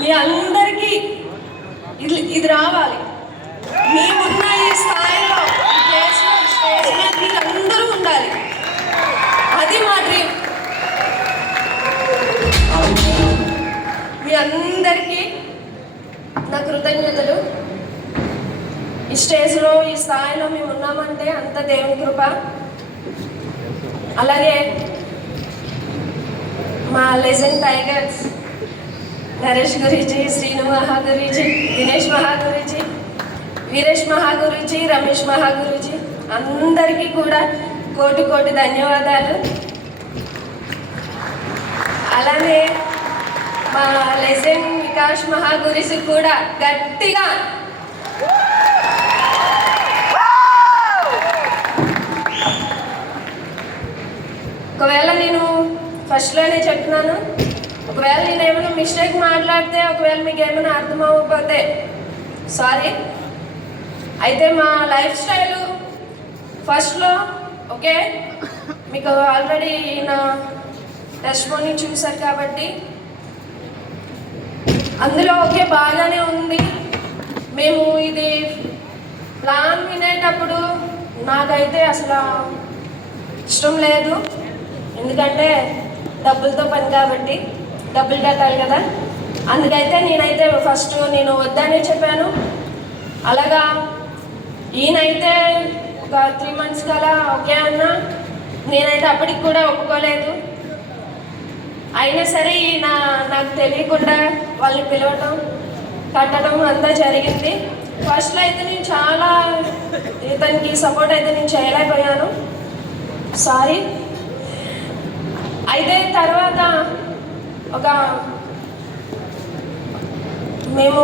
మీ అందరికీ ఇది రావాలి. మేమున్న ఈ స్థాయిలో ఈ ప్లేస్లో స్టేజ్లో మీకు అందరూ ఉండాలి. అది మా డ్రీమ్. మీ అందరికీ నా కృతజ్ఞతలు. ఈ స్టేజ్లో ఈ స్థాయిలో మేము ఉన్నామంటే అంత దేవుని కృప. అలాగే మా లెజెండ్ టైగర్స్ నరేష్ గురూజీ, శ్రీను మహాగురూజీ, దినేష్ మహాగురూజీ, వీరేష్ మహాగురూజీ, రమేష్ మహాగురూజీ అందరికీ కూడా కోటి కోటి ధన్యవాదాలు. అలానే మా లెజెండ్ వికాస్ మహాగురూజీ కూడా గట్టిగా ఒకవేళ నేను ఫస్ట్లోనే చెప్తున్నాను, ఒకవేళ నేను ఏమైనా మిస్టేక్ మాట్లాడితే ఒకవేళ మీకు ఏమైనా అర్థం అవ్వకపోతే సారీ. అయితే మా లైఫ్ స్టైలు ఫస్ట్లో ఓకే, మీకు ఆల్రెడీ నా టెస్టిమోనీ చూశారు కాబట్టి అందులో ఓకే బాగానే ఉంది. మేము ఇది ప్లాన్ వినేటప్పుడు నాకైతే అసలు ఇష్టం లేదు, ఎందుకంటే డబ్బులతో పని కాబట్టి డబ్బులు కట్టాలి కదా. అందుకైతే నేనైతే ఫస్ట్ నేను వద్దనే చెప్పాను. అలాగా ఈయనైతే ఒక 3 months గలా ఓకే అన్నా, నేనైతే అప్పటికి కూడా ఒప్పుకోలేదు. అయినా సరే ఈయన నాకు తెలియకుండా వాళ్ళని పిలవటం కట్టడం అంతా జరిగింది. ఫస్ట్లో అయితే నేను చాలా ఇతనికి సపోర్ట్ అయితే నేను చేయలేకపోయాను, సారీ. అయితే తర్వాత ఒక మేము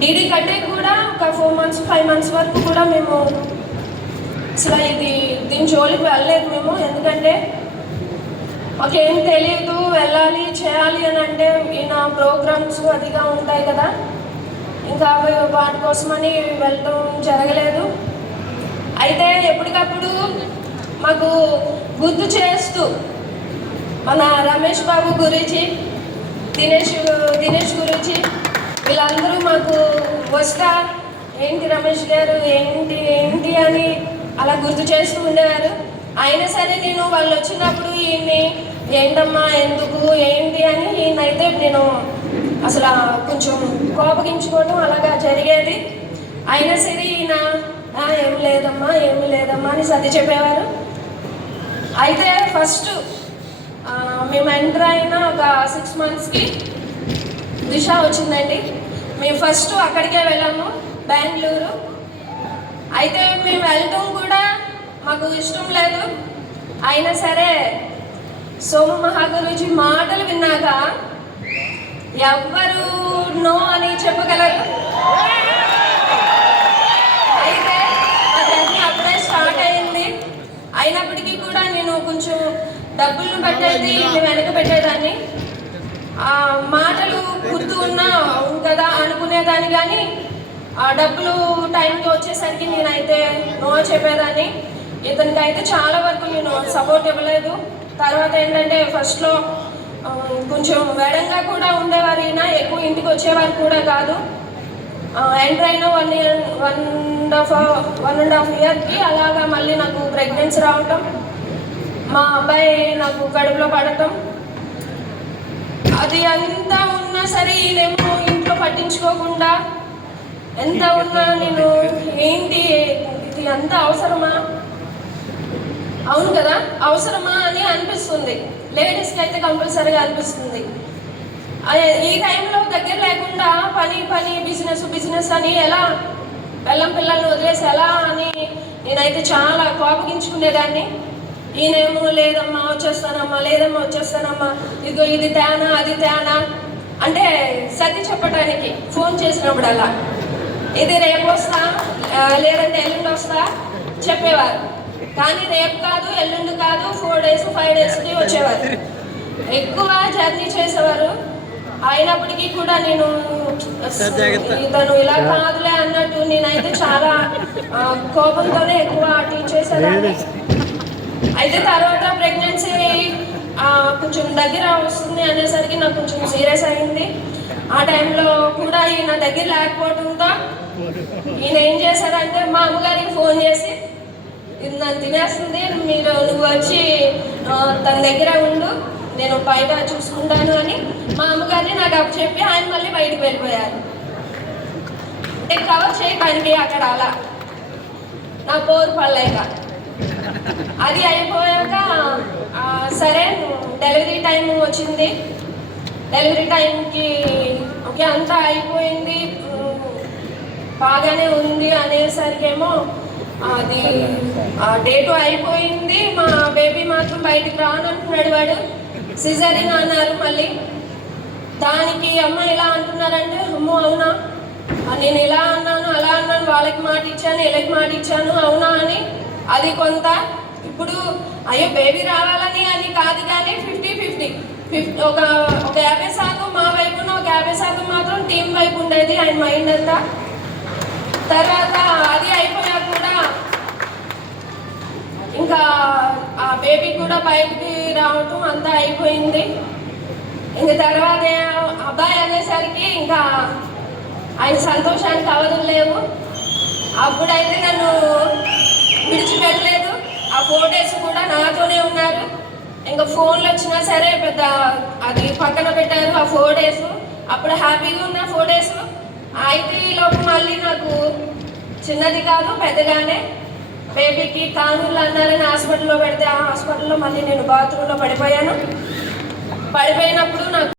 డీడీ కట్టే కూడా ఒక 4 months 5 months వరకు కూడా మేము అసలు దీని జోలికి వెళ్ళలేదు మేము. ఎందుకంటే మాకేం తెలియదు, వెళ్ళాలి చేయాలి అని అంటే ఈయన ప్రోగ్రామ్స్ అదిగా ఉంటాయి కదా, ఇంకా వాటి కోసమని వెళ్ళటం జరగలేదు. అయితే ఎప్పటికప్పుడు మాకు గుర్తు చేస్తూ మన రమేష్ బాబు గురూజీ, దినేష్ గురూజీ వీళ్ళందరూ మాకు వస్తా ఏంటి రమేష్ గారు ఏంటి ఏంటి అని అలా గుర్తు చేస్తూ ఉండేవారు. అయినా సరే నేను వాళ్ళు వచ్చినప్పుడు ఈయన్ని ఏంటమ్మా ఎందుకు ఏంటి అని ఈయనైతే నేను అసలు కొంచెం కోపగించుకోవడం అలాగా జరిగేది. అయినా సరే ఈయన ఏమి లేదమ్మా అని సర్ది చెప్పేవారు. అయితే ఫస్ట్ మేము ఎంటర్ అయిన ఒక 6 monthsకి దిశ వచ్చిందండి. మేము ఫస్ట్ అక్కడికే వెళ్ళాము, బెంగళూరు. అయితే మేము వెళ్ళటం కూడా మాకు ఇష్టం లేదు. అయినా సరే సోము మహాగురూజీ మాటలు విన్నాక ఎవ్వరు నో అని చెప్పగలరు. అయితే అది అప్పుడే స్టార్ట్ అయింది. అయినప్పటికీ కూడా నేను కొంచెం డబ్బులను బట్టయితే ఇల్లు వెనక పెట్టేదాన్ని. మాటలు గుర్తు ఉన్నా కదా అనుకునేదాన్ని, కానీ ఆ డబ్బులు టైంకి వచ్చేసరికి నేనైతే నో చెప్పేదాన్ని. ఇతనికి అయితే చాలా వరకు నేను సపోర్ట్ ఇవ్వలేదు. తర్వాత ఏంటంటే ఫస్ట్లో కొంచెం వేడంగా కూడా ఉండేవారు ఈయన, ఎక్కువ ఇంటికి వచ్చేవారు కూడా కాదు. ఎంటర్ అయిన 1.5 yearకి అలాగా మళ్ళీ నాకు ప్రెగ్నెన్సీ రావటం, మా అబ్బాయి నాకు కడుపులో పడటం, అది అంతా ఉన్నా సరే ఈయనేమో ఇంట్లో పట్టించుకోకుండా ఎంత ఉన్నా నేను ఏంటి ఇది అంత అవసరమా, అవును కదా అవసరమా అని అనిపిస్తుంది. లేడీస్కి అయితే కంపల్సరీగా అనిపిస్తుంది. ఈ టైంలో దగ్గర లేకుండా పని బిజినెస్ అని ఎలా పిల్లల్ని వదిలేసి ఎలా అని నేనైతే చాలా కోపగించుకునేదాన్ని. ఈయనేమో లేదమ్మా వచ్చేస్తానమ్మా ఇదిగో ఇది తేనా అది తేనా అంటే సర్ది చెప్పడానికి ఫోన్ చేసినప్పుడు అలా ఇది రేపు వస్తా లేదంటే ఎల్లుండి వస్తా చెప్పేవారు. కానీ రేపు కాదు ఎల్లుండి కాదు 4 days 5 daysకి వచ్చేవారు. ఎక్కువ జర్నీ చేసేవారు. అయినప్పటికీ కూడా నేను తను ఇలా కాదులే అన్నట్టు నేనైతే చాలా కోపంతోనే ఎక్కువ టీచ్ చేసేదాన్ని. అయితే తర్వాత ప్రెగ్నెన్సీ కొంచెం దగ్గర వస్తుంది అనేసరికి నాకు కొంచెం సీరియస్ అయింది. ఆ టైంలో కూడా ఈయన దగ్గర లేకపోవడంతో ఈయన ఏం చేశారంటే మా అమ్మగారికి ఫోన్ చేసి, ఇది నన్ను తినేస్తుంది, నువ్వు వచ్చి తన దగ్గర ఉండు, నేను బయట చూసుకుంటాను అని మా అమ్మగారిని నాకు అప్పు చెప్పి ఆయన మళ్ళీ బయటకు వెళ్ళిపోయారు. కవర్ చేయడానికి అక్కడ అలా నా పోరు పడలేక అది అయిపోయాక సరే డెలివరీ టైం వచ్చింది. డెలివరీ టైంకి ఓకే అంతా అయిపోయింది, బాగానే ఉంది అనేసరికేమో అది డేటు అయిపోయింది. మా బేబీ మాత్రం బయటికి రానంటున్నాడు. వాడు సిజరింగ్ అన్నారు. మళ్ళీ దానికి అమ్మ ఇలా అంటున్నారంటే, అమ్మో అవునా, నేను ఇలా అన్నాను అలా అన్నాను, వాళ్ళకి మాట ఇచ్చాను వీళ్ళకి మాట ఇచ్చాను అవునా అని అది కొంత. ఇప్పుడు అయ్యో బేబీ రావాలని అని కాదు కానీ 50-50 ఒక 50% మా వైపున, ఒక 50% మాత్రం టీం వైపు ఉండేది ఆయన మైండ్ అంతా. తర్వాత అది అయిపోయాక కూడా ఇంకా ఆ బేబీ కూడా బయటికి రావటం అంతా అయిపోయింది. ఇంక తర్వాత అబ్బాయి అనేసరికి ఇంకా ఆయన సంతోషానికి అవధులు లేవు. అప్పుడైతే నన్ను విడిచిపెట్టలేదు. ఆ 4 days కూడా నాతోనే ఉన్నారు. ఇంకా ఫోన్లు వచ్చినా సరే పెద్ద అది పక్కన పెట్టారు. ఆ 4 days అప్పుడు హ్యాపీగా ఉన్న 4 days. అయితే ఈ లోపు మళ్ళీ నాకు చిన్నది కాదు పెద్దగానే బేబీకి తానులు అన్నారని హాస్పిటల్లో పెడితే ఆ హాస్పిటల్లో మళ్ళీ నేను బాత్రూంలో పడిపోయాను. పడిపోయినప్పుడు నాకు